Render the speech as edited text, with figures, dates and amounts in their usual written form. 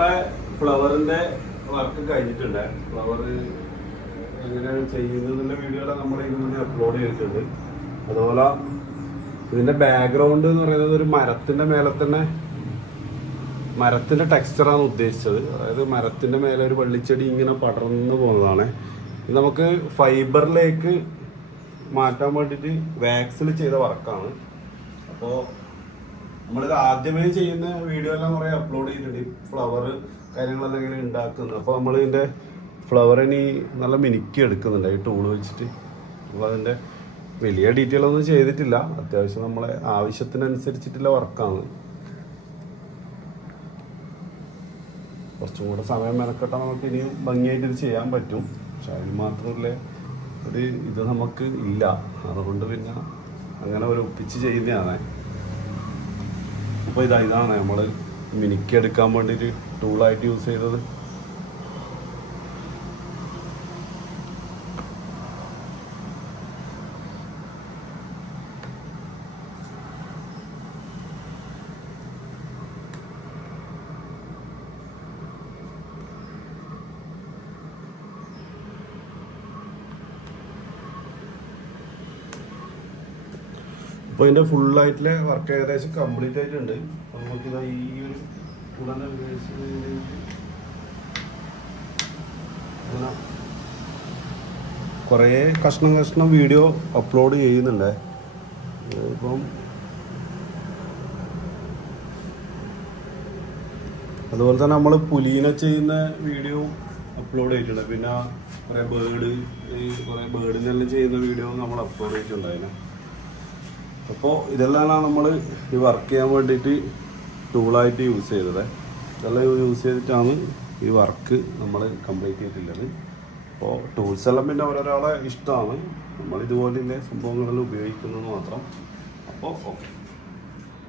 നമ്മളെ ഫ്ലവറിന്റെ വർക്ക് കഴിഞ്ഞിട്ടുണ്ട്. ഫ്ലവർ എങ്ങനെയാണ് ചെയ്യുന്നതിന്റെ വീഡിയോകളെ നമ്മൾ ഇതിന് അപ്ലോഡ് ചെയ്തിട്ടുണ്ട്. അതുപോലെ ഇതിന്റെ ബാക്ക്ഗ്രൗണ്ട് എന്ന് പറയുന്നത് ഒരു മരത്തിന്റെ മേലെ തന്നെ മരത്തിന്റെ ടെക്സ്ചറാണ് ഉദ്ദേശിച്ചത്. അതായത് മരത്തിന്റെ മേലെ ഒരു വള്ളിച്ചെടി ഇങ്ങനെ പടർന്നു പോകുന്നതാണ്. ഇത് നമുക്ക് ഫൈബറിലേക്ക് മാറ്റാൻ വേണ്ടിയിട്ട് വാക്സിൽ ചെയ്ത വർക്കാണ്. അപ്പോൾ നമ്മളിത് ആദ്യമേ ചെയ്യുന്ന വീഡിയോ എല്ലാം കുറേ അപ്ലോഡ് ചെയ്തിട്ടുണ്ട്. ഫ്ലവർ കാര്യങ്ങളെല്ലാം ഇങ്ങനെ ഉണ്ടാക്കുന്നത്. അപ്പോൾ നമ്മളിതിൻ്റെ ഫ്ലവറിനി നല്ല മിനുക്കി എടുക്കുന്നുണ്ട് ഈ ടൂൾ വെച്ചിട്ട്. നമ്മളതിൻ്റെ വലിയ ഡീറ്റെയിൽ ഒന്നും ചെയ്തിട്ടില്ല. അത്യാവശ്യം നമ്മളെ ആവശ്യത്തിനനുസരിച്ചിട്ടുള്ള വർക്കാണ്. കുറച്ചും കൂടെ സമയം മെനക്കെട്ടാൽ നമുക്ക് ഇനിയും ഭംഗിയായിട്ട് ഇത് ചെയ്യാൻ പറ്റും. പക്ഷെ അതിന് മാത്രമല്ല ഒരു ഇത് നമുക്ക് ഇല്ല. അതുകൊണ്ട് പിന്നെ അങ്ങനെ ഒരു ഒപ്പിച്ച് ചെയ്യുന്നതാണ്. അപ്പോൾ ഇതാണ് നമ്മൾ മിനുക്കി എടുക്കാൻ വേണ്ടിയിട്ട് ടൂളായിട്ട് യൂസ് ചെയ്തത്. അപ്പോൾ ഇതിൻ്റെ ഫുള്ളായിട്ടുള്ള വർക്ക് ഏകദേശം കംപ്ലീറ്റ് ആയിട്ടുണ്ട്. നമുക്കിത് ഈ ഒരു ഉടനെ അങ്ങനെ കുറേ കഷ്ണം വീഡിയോ അപ്ലോഡ് ചെയ്യുന്നുണ്ട്. ഇപ്പം അതുപോലെ തന്നെ നമ്മൾ പുലീനെ ചെയ്യുന്ന വീഡിയോ അപ്ലോഡ് ചെയ്തിട്ടുണ്ട്. പിന്നെ കുറേ ബേർഡിനെല്ലാം ചെയ്യുന്ന വീഡിയോ നമ്മൾ അപ്ലോഡ് ചെയ്തിട്ടുണ്ടായിരുന്നു. അപ്പോൾ ഇതെല്ലാം നമ്മൾ ഈ വർക്ക് ചെയ്യാൻ വേണ്ടിയിട്ട് ടൂളായിട്ട് യൂസ് ചെയ്തത്. ഇതെല്ലാം യൂസ് ചെയ്തിട്ടാണ് ഈ വർക്ക് നമ്മൾ കംപ്ലീറ്റ് ചെയ്തിട്ടുള്ളത്. അപ്പോൾ ടൂൾസ് എല്ലാം പിന്നെ ഓരോരാളെ ഇഷ്ടമാണ്. നമ്മളിതുപോലെയുള്ള സംഭവങ്ങളെല്ലാം ഉപയോഗിക്കുന്നത് മാത്രം. അപ്പോൾ ഓക്കെ.